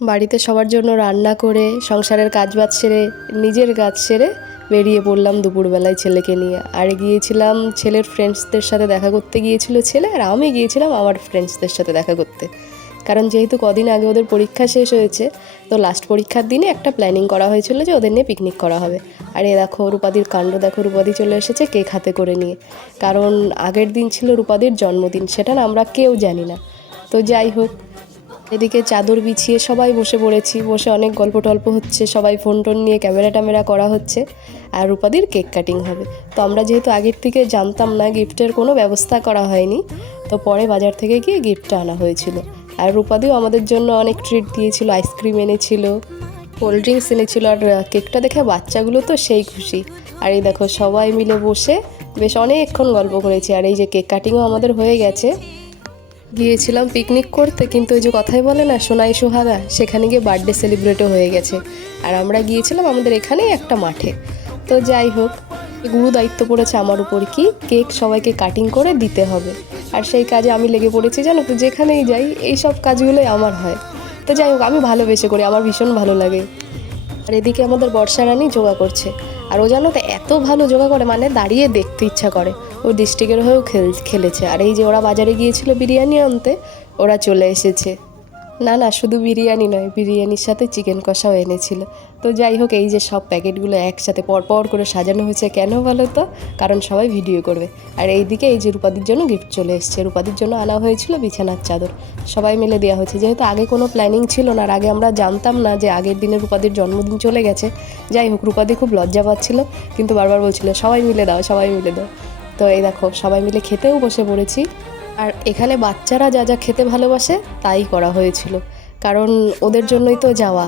বাড়িতে সবার জন্য রান্না করে সংসারের কাজবাজ সেরে নিজের কাজ সেরে বেরিয়ে পড়লাম দুপুরবেলায় ছেলেকে নিয়ে। আর গিয়েছিলাম ছেলের ফ্রেন্ডসদের সাথে দেখা করতে গিয়েছিল ছেলে, আর আমি গিয়েছিলাম আমার ফ্রেন্ডসদের সাথে দেখা করতে। কারণ যেহেতু কদিন আগে ওদের পরীক্ষা শেষ হয়েছে, তো লাস্ট পরীক্ষার দিনে একটা প্ল্যানিং করা হয়েছিল যে ওদের নিয়ে পিকনিক করা হবে। আর এ দেখো রূপাদির কাণ্ড দেখো, রূপাদি চলে এসেছে কেক হাতে করে নিয়ে। কারণ আগের দিন ছিল রূপাদির জন্মদিন, সেটা না আমরা কেউ জানি না। তো যাই হোক, এদিকে চাদর বিছিয়ে সবাই বসে পড়েছি, বসে অনেক গল্প টল্প হচ্ছে, সবাই ফোন টোন নিয়ে ক্যামেরা ট্যামেরা করা হচ্ছে। আর রূপাদির কেক কাটিং হবে। তো আমরা যেহেতু আগের থেকে জানতাম না, গিফটের কোনো ব্যবস্থা করা হয়নি, তো পরে বাজার থেকে গিয়ে গিফটটা আনা হয়েছিল। আর রূপাদিও আমাদের জন্য অনেক ট্রিট দিয়েছিল, আইসক্রিম এনেছিল, কোল্ড ড্রিঙ্কস এনেছিল। আর কেকটা দেখে বাচ্চাগুলো তো সেই খুশি। আর এই দেখো সবাই মিলে বসে বেশ অনেকক্ষণ গল্প করেছি। আর এই যে কেক কাটিংও আমাদের হয়ে গেছে। গিয়েছিলাম পিকনিক করতে, কিন্তু ওই যে কথাই বলে না সোনাই সোহাগা, সেখানে গিয়ে বার্থডে সেলিব্রেটও হয়ে গেছে। আর আমরা গিয়েছিলাম আমাদের এখানেই একটা মাঠে। তো যাই হোক, গুরু দায়িত্ব পড়েছে আমার উপর, কি কেক সবাইকে কাটিং করে দিতে হবে। আর সেই কাজে আমি লেগে পড়েছি, জানো তো, যেখানেই যাই এই সব কাজগুলোই আমার হয়। তো যাই হোক, আমি ভালোবেসে করি, আমার ভীষণ ভালো লাগে। আর এদিকে আমাদের বর্ষা রানী যোগা করছে। আর ও জানো তো এত ভালো যোগা করে, মানে দাঁড়িয়ে দেখতে ইচ্ছা করে। ও ডিস্ট্রিক্টের হয়েও খেলেছে। আর এই যে ওরা বাজারে গিয়েছিল বিরিয়ানি আনতে, ওরা চলে এসেছে। না না, শুধু বিরিয়ানি নয়, বিরিয়ানির সাথে চিকেন কষাও এনেছিল। তো যাই হোক, এই যে সব প্যাকেটগুলো একসাথে পরপর করে সাজানো হয়েছে কেন বলো তো? কারণ সবাই ভিডিও করবে। আর এইদিকে এই যে রূপাদির জন্য গিফট চলে এসছে। রূপাদির জন্য আনা হয়েছিল বিছানার চাদর, সবাই মিলে দেওয়া হয়েছে। যেহেতু আগে কোনো প্ল্যানিং ছিল না, আর আগে আমরা জানতাম না যে আগের দিনে রূপাদির জন্মদিন চলে গেছে। যাই হোক, রূপাদি খুব লজ্জা পাচ্ছিল, কিন্তু বারবার বলছিল সবাই মিলে দাও, সবাই মিলে দাও। তো এই দেখো সবাই মিলে খেতেও বসে পড়েছি। আর এখানে বাচ্চারা যা যা খেতে ভালোবাসে তাই করা হয়েছিল, কারণ ওদের জন্যই তো যাওয়া।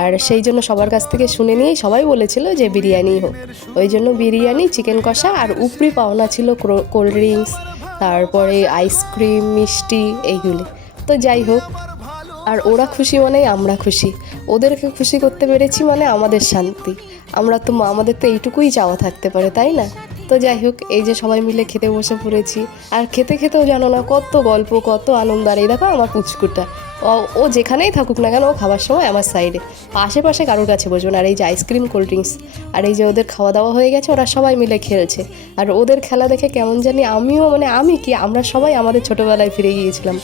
আর সেই জন্য সবার কাছ থেকে শুনে নিয়েই সবাই বলেছিল যে বিরিয়ানি হোক। ওই জন্য বিরিয়ানি, চিকেন কষা, আর উপরি পাওনা ছিল কোল্ড ড্রিঙ্কস, তারপরে আইসক্রিম, মিষ্টি, এইগুলি। তো যাই হোক, আর ওরা খুশি মানেই আমরা খুশি, ওদেরকে খুশি করতে পেরেছি মানে আমাদের শান্তি। আমরা তো আমাদের তো এইটুকুই চাওয়া থাকতে পারে, তাই না? তো যাই হোক, এই যে সবাই মিলে খেতে বসে পড়েছি। আর খেতে খেতেও জানো না কত গল্প, কত আনন্দ। আর এই দেখো আমার পুচকুটা, ও যেখানেই থাকুক না কেন, ও খাবার সময় আমার সাইডে, আশেপাশে কারোর কাছে বসবে না। আর এই যে আইসক্রিম, কোল্ড ড্রিঙ্কস, আর এই যে ওদের খাওয়া দাওয়া হয়ে গেছে, ওরা সবাই মিলে খেলছে। আর ওদের খেলা দেখে কেমন জানি আমিও, মানে আমি কি, আমরা সবাই আমাদের ছোটোবেলায় ফিরে গিয়েছিলাম।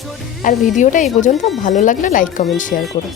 আর ভিডিওটা এই পর্যন্ত, ভালো লাগলে লাইক কমেন্ট শেয়ার করো।